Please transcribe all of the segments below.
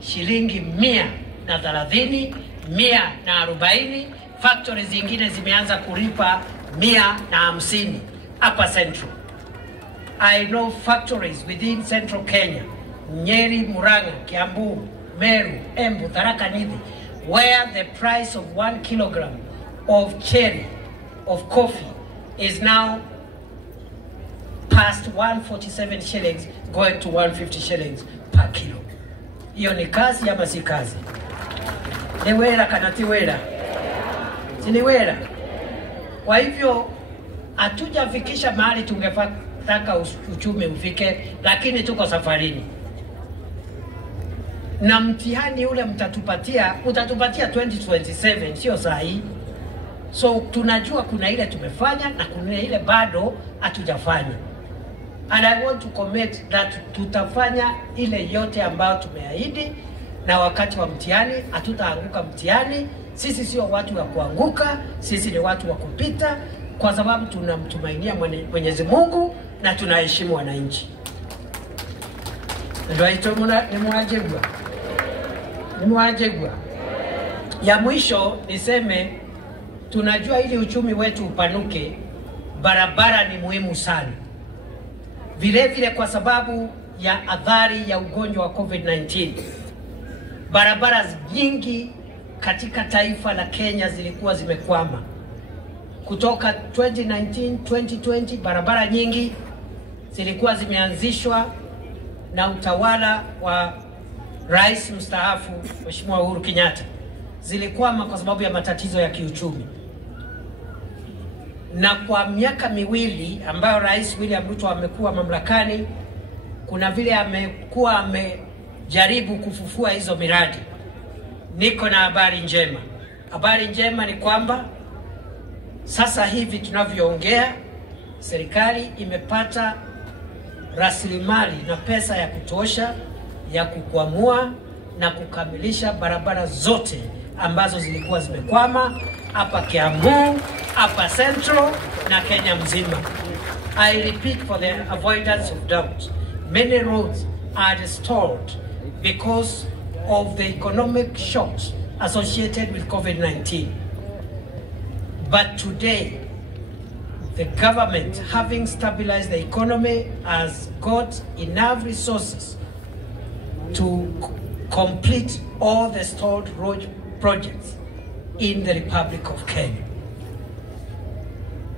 shilingi 130, 140. Factories zingine zimeanza kulipa 150 hapa Central. I know factories within Central Kenya, Nyeri, Murang'a, Kiambu, Meru, Embu, Tharaka Nithi, where the price of 1 kilogram of cherry, of coffee, is now past 147 shillings, going to 150 shillings per kilo. Hiyo ni kazi ama si kazi? Ni wera kanati wera? Si ni wera? Kwa hivyo, hatujafikisha mahali tungetaka uchumi ufike, lakini tuko safarini. Na mtihani ule utatupatia 2027, sio sahi. So tunajua kuna ile tumefanya na kuna ile bado hatujafanya. And I want to commit that tutafanya ile yote ambayo tumeahidi, na wakati wa mtihani hatutaanguka mtihani. Sisi sio watu wa kuanguka, sisi ni watu wa kupita, kwa sababu tunamtumainia Mwenyezi Mungu na tunaheshimu wananchi. Ndio hicho ni mwajegwa. Ya mwisho niseme, tunajua ili uchumi wetu upanuke, barabara ni muhimu sana. Vile vile kwa sababu ya athari ya ugonjwa wa COVID-19, barabara nyingi katika taifa la Kenya zilikuwa zimekwama. Kutoka 2019, 2020, barabara nyingi zilikuwa zimeanzishwa na utawala wa Rais mstaafu Mheshimiwa Uhuru Kenyatta. Zilikwama kwa sababu ya matatizo ya kiuchumi. Na kwa miaka miwili ambayo Rais William Ruto amekuwa mamlakani, kuna vile amekuwa amejaribu kufufua hizo miradi. Niko na habari njema. Habari njema ni kwamba sasa hivi tunavyoongea, serikali imepata rasilimali na pesa ya kutosha ya kukwamua na kukamilisha barabara zote ambazo zilikuwa zimekwama hapa Kiambu, hapa Central na Kenya mzima. I repeat for the avoidance of doubt, many roads are stalled because of the economic shocks associated with COVID-19. But today, the government, having stabilized the economy, has got enough resources to complete all the stalled road projects in the Republic of Kenya.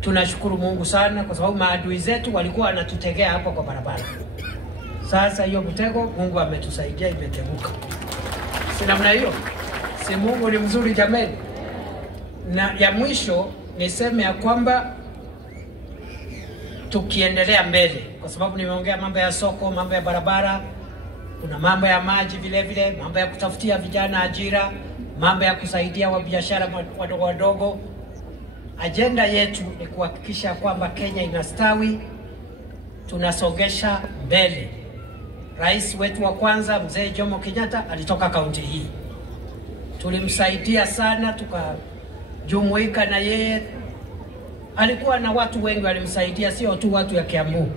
Tunashukuru Mungu sana kwa sababu maadui zetu walikuwa wanatutegea hapa kwa barabara. Sasa hiyo mtego Mungu ametusaidia, imeteguka. Si namna hiyo? Si Mungu ni mzuri jamani? Na ya mwisho niseme ya kwamba tukiendelea mbele, kwa sababu nimeongea mambo ya soko, mambo ya barabara, kuna mambo ya maji vile vile, mambo ya kutafutia vijana ajira, mambo ya kusaidia wabiashara wadogo wadogo. Agenda yetu ni kuhakikisha kwamba Kenya inastawi, tunasongesha mbele. Rais wetu wa kwanza Mzee Jomo Kenyatta alitoka kaunti hii. Tulimsaidia sana, tukajumuika na yeye. Alikuwa na watu wengi walimsaidia, sio tu watu ya Kiambu.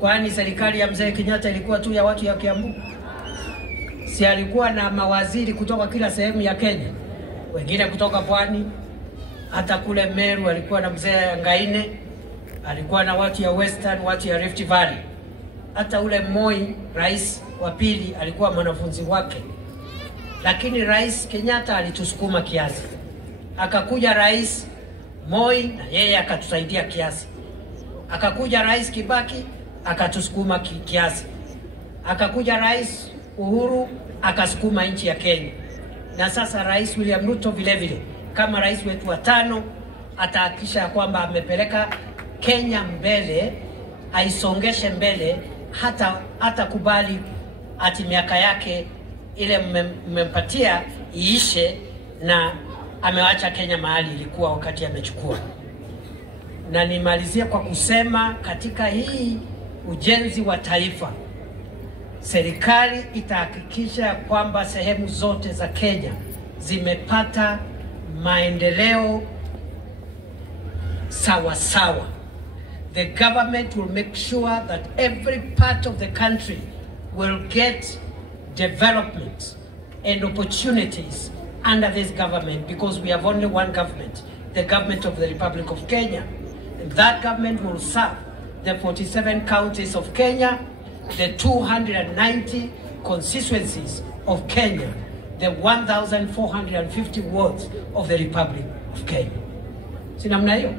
Kwani serikali ya Mzee Kenyatta ilikuwa tu ya watu ya Kiambu? Si alikuwa na mawaziri kutoka kila sehemu ya Kenya, wengine kutoka Pwani, hata kule Meru alikuwa na Mzee Ngaine, alikuwa na watu ya Western, watu ya Rift Valley. Hata ule Moi, rais wa pili, alikuwa mwanafunzi wake. Lakini Rais Kenyatta alitusukuma kiasi. Akakuja Rais Moi na yeye akatusaidia kiasi. Akakuja Rais Kibaki akatusukuma kiasi. Akakuja Rais Uhuru akasukuma nchi ya Kenya. Na sasa Rais William Ruto vile vile kama rais wetu wa 5 atahakikisha kwamba amepeleka Kenya mbele, aisongeshe mbele, hata kubali ati miaka yake ile mmempatia iishe na amewacha Kenya mahali ilikuwa wakati amechukua. Na nimalizia kwa kusema katika hii ujenzi wa taifa, serikali itahakikisha kwamba sehemu zote za Kenya zimepata maendeleo sawa sawa. The government will make sure that every part of the country will get development and opportunities under this government, because we have only one government, the government of the Republic of Kenya. And that government will serve the 47 counties of Kenya, the 290 constituencies of Kenya, the 1,450 wards of the Republic of Kenya. Si namna hiyo?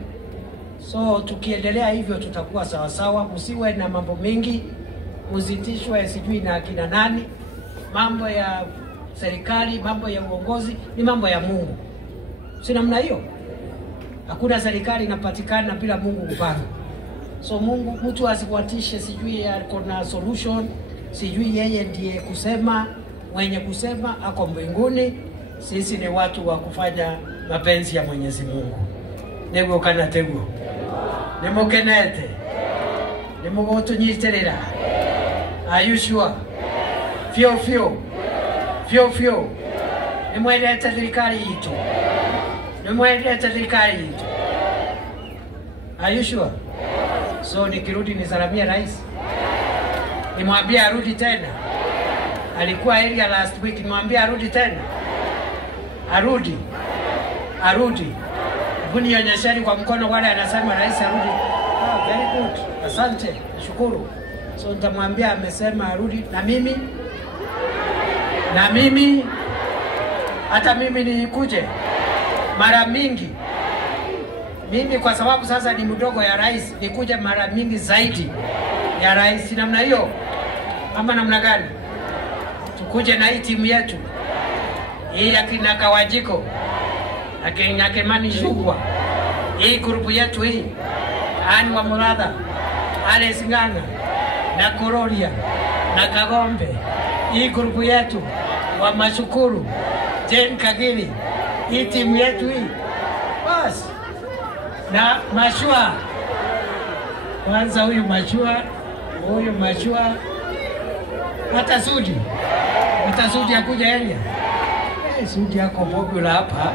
So tukiendelea hivyo tutakuwa sawa sawa. Msiwe na mambo mengi, mzitishwe sijui na akina nani. Mambo ya serikali, mambo ya uongozi ni mambo ya Mungu. Si namna hiyo? Hakuna serikali inapatikana bila Mungu kupanga. So Mungu, mtu asikuatishe sijui ako na solution, sijui yeye ndiye kusema, mwenye kusema ako mbinguni. Sisi ni watu wa kufanya mapenzi ya Mwenyezi Mungu. Nego kana tego. Nemo kenete. Nemo goto nyiterera. Are you sure? Fio fio. Fio fio. Nemo eleta serikali yitu. Nemo eleta serikali yitu. Are you sure? So nikirudi nisalamia rais. Nimwambia arudi tena. Alikuwa area last week, nimwambia arudi tena. Arudi. Arudi. Kunionyesheni kwa mkono wale anasema rais arudi. Ah, very good. Asante. Nashukuru. So nitamwambia amesema arudi na mimi hata mimi nikuje mara mingi. Mimi kwa sababu sasa ni mdogo ya rais, nikuje mara mingi zaidi ya rais. Namna hiyo ama namna gani? Tukuje na hii timu yetu hii akina Kawajiko, akina Kimani Ichung'wah, hii grupu yetu hii, Anne Wamuratha, Alice Ng'ang'a na Kororia na Kagombe, hii grupu yetu wa Mashukuru, Jane Kagiri, hii timu yetu hii. Bas na Mashua, kwanza huyu Mashua, hata Sudi akuja area. Sudi yako popular hapa.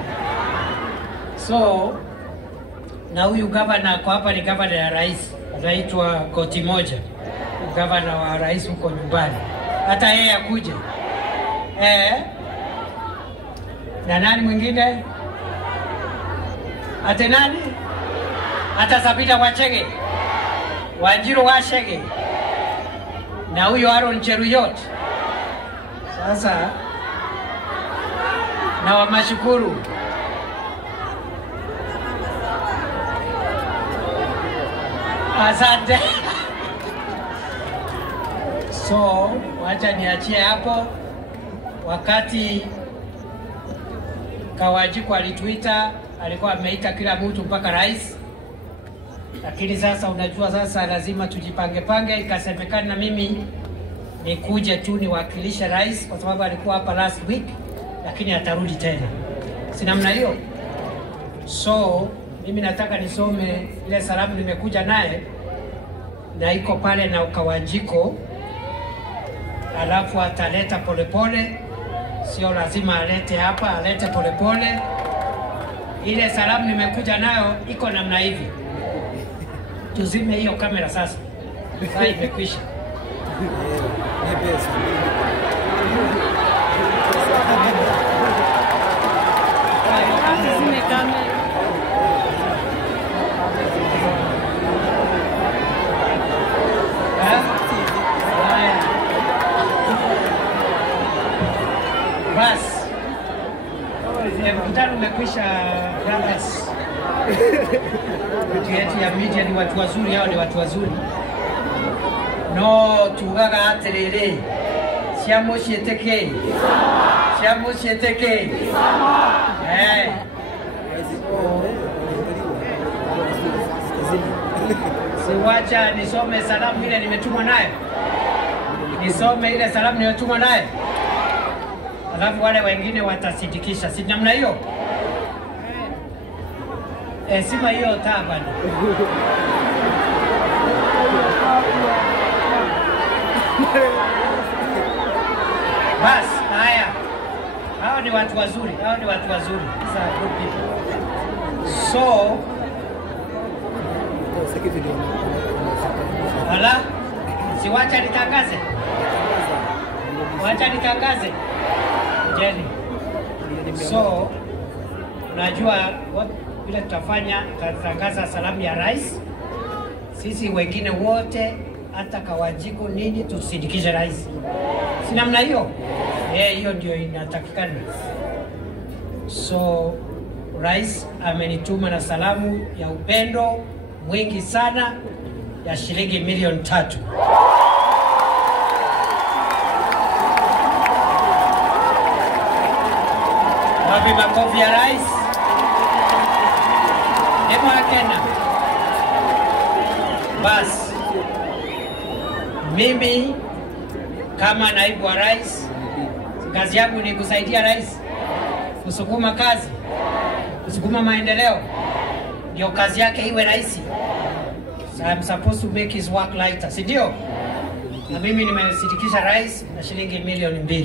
So na huyu gavana kwa hapa ni gavana ya rais, anaitwa Koti Moja, gavana wa rais huko nyumbani. Hata yeye akuje. Na nani mwingine? Ate nani? Hata Sabina Wachege, Wanjiru Wachege, na huyo Aaron Cheruyot. Sasa na wa Mashukuru. Asante. So wacha niachie hapo. Wakati Kawajiko alituita, alikuwa ameita kila mtu mpaka rais. Lakini sasa unajua sasa lazima tujipange. Ikasemekana na mimi nikuje tu niwakilisha rais kwa sababu alikuwa hapa last week, lakini atarudi tena. Si namna hiyo? So mimi nataka nisome ile salamu nimekuja naye, na iko pale na Kawajiko, alafu ataleta polepole. Sio lazima alete hapa, alete polepole. Ile salamu nimekuja nayo iko namna hivi. Tuzime hiyo kamera sasa. Sasa imekwisha. Tuzime kamera. Bas. Mkutano umekwisha Gambas. Watu ya media ni watu wazuri, hao ni watu wazuri. No tugaga aterere. Siamo sieteke. Siwacha nisome salamu ile nimetumwa naye. Nisome ile salamu nimetumwa naye. Alafu wale wengine watasidikisha. Si namna hiyo? Sima hiyo taa. Bas, haya. Hao ni watu wazuri. These are good people. So, siwacha nitangaze. Wacha nitangaze. Jeni. So, unajua vile tutafanya, tutatangaza salamu ya rais. Sisi wengine wote hata Kawanjiku nini tusindikishe rais. Si namna hiyo? Hiyo ndio inatakikana. So, rais amenituma na salamu ya upendo mwingi sana ya shilingi milioni 3. Wapi makofi ya rais? Hebu akena. Bas. Mimi kama naibu wa rais, kazi yangu ni kusaidia rais, kusukuma kazi, kusukuma maendeleo. Ndio kazi yake iwe rahisi. So I'm supposed to make his work lighter, si ndio? Na mimi nimesindikisha rais na shilingi milioni 2.